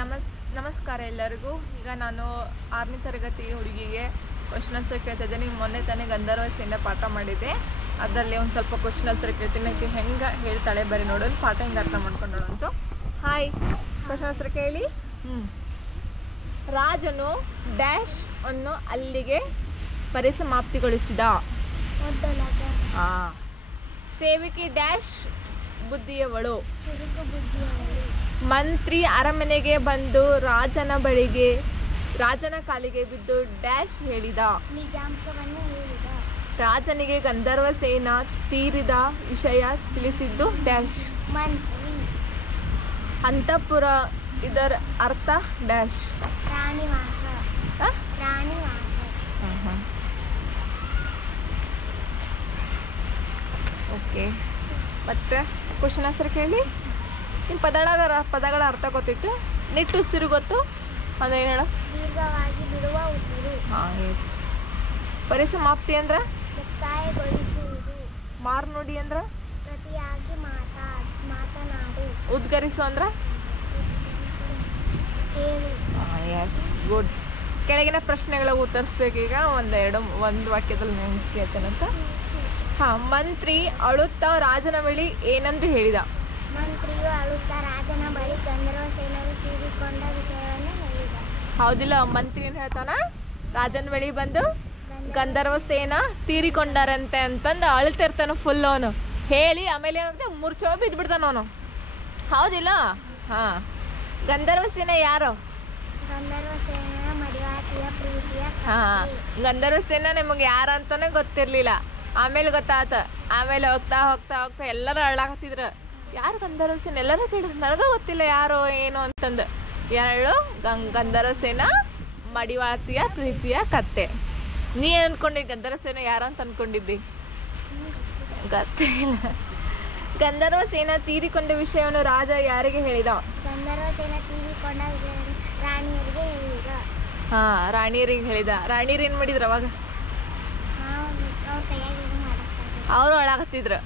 ನಮಸ್ಕಾರ ಎಲ್ಲರಿಗೂ. ಈಗ ನಾನು 6ನೇ ತರಗತಿ ಹುಡುಗಿಗೆ ಕ್ವಶನ್ ಆನ್ಸರ್ ಕೇಳ್ತಾ ಇದ್ದೀನಿ. ಮೊನ್ನೆ ತಾನೇ ಗಂಧರ್ವ ಸೇನೆ ಪಾಠ ಮಾಡಿದ್ದೆ. ಅದರಲ್ಲಿ ಒಂದು ಸ್ವಲ್ಪ ಕ್ವಶನ್ ಆನ್ಸರ್ ಕೇಳ್ತೀನಿ. ನನಗೆ ಹೆಂಗೆ ಹೇಳ್ತಾಳೆ ಬರೀ ನೋಡೋಣ, ಪಾಠ ಹೆಂಗೆ ಅರ್ಥ ಮಾಡ್ಕೊಂಡೋಣಂತು. ಹಾಯ್, ಕ್ವಶನ್ ಆನ್ಸರ್ ಕೇಳಿ. ರಾಜನು ಡ್ಯಾಶ್ ಅನ್ನು ಅಲ್ಲಿಗೆ ಪರಿಸಮಾಪ್ತಿಗೊಳಿಸಿದ. ಸೇವಕಿ ಡ್ಯಾಶ್ ಬುದ್ಧಿಯವಳು. ಮಂತ್ರಿ ಅರಮನೆಗೆ ಬಂದು ರಾಜನ ಕಾಲಿಗೆ ಬಿದ್ದು ಡ್ಯಾಶ್ ಹೇಳಿದ. ರಾಜನಿಗೆ ಗಂಧರ್ವ ಸೇನ ತೀರಿದ ವಿಷಯ ತಿಳಿಸಿದ್ದು ಡ್ಯಾಶ್. ಅಂತಃಪುರ ಇದರ ಅರ್ಥ ಡ್ಯಾಶ್. ಓಕೆ, ಮತ್ತೆ ಕ್ವಶನ್ ಆನ್ಸರ್ ಕೇಳಿ. ನಿಮ್ಮ ಪದಗಳ ಅರ್ಥ ಗೊತ್ತಿತ್ತು. ನಿಟ್ಟುಸಿರು ಗೊತ್ತು, ಅದೇನು ಹೇಳ? ದೀರ್ಘವಾಗಿ ಬಿಡುವ ಉಸಿರು. ಎಸ್. ಪರಿಸಮಾಪ್ತಿ ಅಂದ್ರೆ ಮುಕ್ತಾಯಗೊಳಿಸುವುದು. ಮಾರ್ನುಡಿ ಅಂದ್ರೆ ಪ್ರತಿಯಾಗಿ ಮಾತನಾಡು. ಉದ್ಗರಿಸು ಅಂದ್ರೆ ಎಸ್, ಗುಡ್. ಕೆಳಗಿನ ಪ್ರಶ್ನೆಗಳ ಉತ್ತರಿಸ್ಬೇಕೀಗ. ಒಂದು ವಾಕ್ಯದಲ್ಲಿ ನಾನು ಕೇಳ್ತೇನಂತ. ಮಂತ್ರಿ ಅಳುತ್ತಾ ರಾಜನ ಬಳಿ ಏನೆಂದು ಹೇಳಿದ. ಮಂತ್ರಿಯು ಅಳುತ್ತಾ ರಾಜನ ಬಳಿ ಗಂಧರ್ವ ಸೇನರು ತೀರಿಕೊಂಡ ವಿಷಯವನ್ನು ಹೇಳಿದ. ಹೌದಿಲ್ಲ? ಮಂತ್ರಿ ಏನು ಹೇಳ್ತಾನ? ರಾಜನ ಬಳಿ ಬಂದು ಗಂಧರ್ವ ಸೇನ ತೀರಿಕೊಂಡಾರಂತೆ ಅಂತಂದು ಅಳ್ತಿರ್ತಾನ ಫುಲ್. ಅವನು ಹೇಳಿ ಆಮೇಲೆ ಏನಂತ ಮೂರ್ಛೆ ಬಿದ್ದುಬಿಡ್ತಾನ ಅವನು. ಹೌದಿಲ್ಲ? ಗಂಧರ್ವ ಸೇನೆ ಯಾರು? ಗಂಧರ್ವ ಸೇನೆಯ ಮಡಿವಾತಿಯ ಪ್ರೀತಿಯ. ಗಂಧರ್ವ ಸೇನೆ ನಿಮಗೆ ಯಾರು ಅಂತಾನೆ ಗೊತ್ತಿರ್ಲಿಲ್ಲ. ಆಮೇಲೆ ಗೊತ್ತಾತ. ಆಮೇಲೆ ಹೋಗ್ತಾ ಹೋಗ್ತಾ ಹೋಗ್ತಾ ಎಲ್ಲರೂ ಅಳ್ಳಾಕತ್ತಿದ್ರು. ಯಾರು ಗಂಧರ್ವ ಸೇನೆ? ಎಲ್ಲರೂ ಕೇಳಿದ್ರು. ನನಗೂ ಗೊತ್ತಿಲ್ಲ ಯಾರು ಏನು ಅಂತಂದು. ಗಂಧರ್ವ ಸೇನ ಮಡಿವಾತಿಯ ಪ್ರೀತಿಯ ಕತ್ತೆ. ನೀ ಅನ್ಕೊಂಡಿದ್ದಿ ಗಂಧರ್ವ ಸೇನೆ ಯಾರು ಅಂತ ಅನ್ಕೊಂಡಿದ್ದಿ? ಗೊತ್ತಿಲ್ಲ. ಗಂಧರ್ವ ಸೇನ ತೀರಿಕೊಂಡ ವಿಷಯವನ್ನು ರಾಜ ಯಾರಿಗೆ ಹೇಳಿದ? ಗಂಧರ್ವ ಸೇನ ತೀರಿಕೊಂಡ ವಿಷಯವನ್ನು ರಾಣಿಯರಿಗೆ ಹೇಳಿದ. ರಾಣಿಯರಿಗೆ ಹೇಳಿದ. ರಾಣಿಯರು ಏನು ಮಾಡಿದ್ರು ಅವಾಗ? ಅವ್ರ ಕೈಯಾಗ ಅವರು ಅಳಾಕತ್ತಿದ್ರು.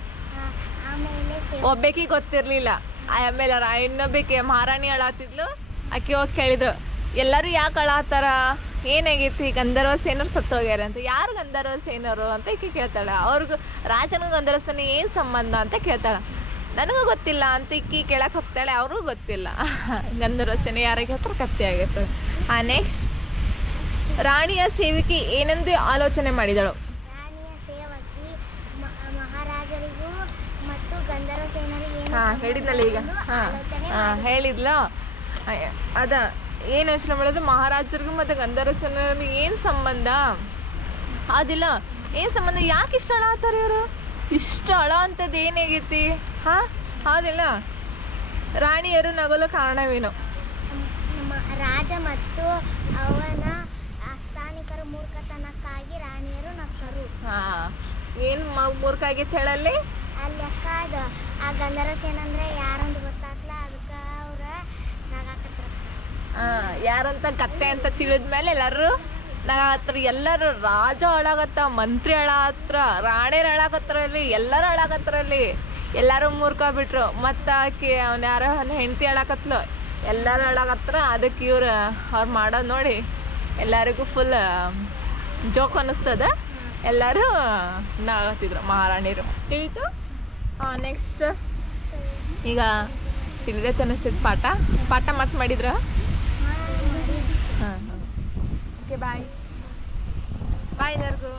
ಒಬ್ಬಾಕಿ ಗೊತ್ತಿರ್ಲಿಲ್ಲ. ಆಮೇಲೆ ಇನ್ನೊಬ್ಬಾಕಿ ಮಹಾರಾಣಿ ಅಳಾತಿದ್ಲು. ಆಕೆ ಹೋಗಿ ಕೇಳಿದ್ರು, ಎಲ್ಲರೂ ಯಾಕೆ ಅಳಾತಾರ, ಏನಾಗೈತಿ? ಗಂಧರ್ವ ಸೇನರು ಸತ್ತೋಗ್ಯಾರ ಅಂತ. ಯಾರು ಗಂಧರ್ವ ಸೇನರು ಅಂತ ಈಕೆ ಕೇಳ್ತಾಳೆ. ಅವ್ರಿಗೂ ರಾಜನಿಗೂ ಗಂಧರ್ವ ಸೇನೆ ಏನು ಸಂಬಂಧ ಅಂತ ಕೇಳ್ತಾಳೆ. ನನಗೂ ಗೊತ್ತಿಲ್ಲ ಅಂತ ಈಕಿ ಕೇಳಕ್ಕೆ ಹೋಗ್ತಾಳೆ. ಅವ್ರಿಗೂ ಗೊತ್ತಿಲ್ಲ. ಗಂಧರ್ವ ಸೇನೆ ಯಾರಿಗೆ ಹತ್ರ ಕತ್ತೆ ಆಗೈತೆ. ನೆಕ್ಸ್ಟ್, ರಾಣಿಯ ಸೇವಕಿ ಏನೆಂದು ಆಲೋಚನೆ ಮಾಡಿದಳು. ರಾಣಿಯ ಸೇವಕಿ ಮಹಾರಾಜರಿಗೂ ಮತ್ತು ಗಂಧರ್ವ ಸೇನರಿಗೆ ಹೇಳಿದ್ನಲ್ಲ ಈಗ. ಹೇಳಿದ್ಲ. ಅದ ಏನು ಯೋಚನೆ ಮಾಡೋದು? ಮಹಾರಾಜರಿಗೂ ಮತ್ತು ಗಂಧರ್ವ ಸೇನರಿಗೆ ಏನು ಸಂಬಂಧ? ಅದಿಲ್ಲ, ಏನು ಸಂಬಂಧ? ಯಾಕೆ ಇಷ್ಟ ಅಳಾತಾರೆ ಇವರು? ಇಷ್ಟ ಅಳ ಅಂಥದ್ದು ಏನಾಗೈತಿ? ಹೌದಿಲ್ಲ? ರಾಣಿಯರು ನಗಲು ಕಾರಣವೇನು? ರಾಜ ಮತ್ತು ಅವನ ಸ್ಥಾನಿಕರ ಮೂರ್ಖತನಕ್ಕಾಗಿ ರಾಣಿಯರು ನಕ್ಕರು. ಏನು ಮೂರ್ಖ ಆಗೈತೆ ಹೇಳಲ್ಲಿ? ಅಲ್ಲಿ ಅಕ್ಕ ಅದು ಆ ಗಂಧರ್ವ ಸೇನೆ ಅಂದ್ರೆ ಯಾರಂತ ಗೊತ್ತಾಗ್ಲ, ಅದಕ್ಕೆ ಅವ್ರ ನಗಾಕತ್ರ. ಯಾರಂತ ಕತ್ತೆ ಅಂತ ತಿಳಿದ್ಮೇಲೆ ಎಲ್ಲರೂ ನಗಾಕತ್ರ. ಎಲ್ಲರೂ ರಾಜ ಅಳಾಗತ್ತ, ಮಂತ್ರಿ ಅಳಾತ್ರ, ರಾಣಿಯರು ಅಳಾಕತ್ರಲ್ಲಿ, ಎಲ್ಲರೂ ಅಳಾಕತ್ರಲ್ಲಿ. ಎಲ್ಲರೂ ಮೂರ್ಖ ಬಿಟ್ರು. ಮತ್ತು ಆಕೆ ಅವ್ನು ಯಾರೋ ಹೆಂಡತಿ ಅಳಾಕತ್ಲು. ಎಲ್ಲರೂ ಅಳಾಕತ್ರ. ಅದಕ್ಕೆ ಅವ್ರು ಮಾಡೋದು ನೋಡಿ ಎಲ್ಲರಿಗೂ ಫುಲ್ ಜೋಕ್ ಅನ್ನಿಸ್ತದ. ಎಲ್ಲರೂ ನಗಾಕತ್ತಿದ್ರು ಮಹಾರಾಣಿಯರು. ತಿಳಿತು? ನೆಕ್ಸ್ಟ್, ಈಗ ತಿಳಿದೈತೆ ಅನ್ನಿಸ್ತೈತೆ ಪಾಠ ಮತ್ತೆ ಮಾಡಿದ್ರ? ಓಕೆ, ಬಾಯ್ ಎಲ್ಲರಿಗೂ.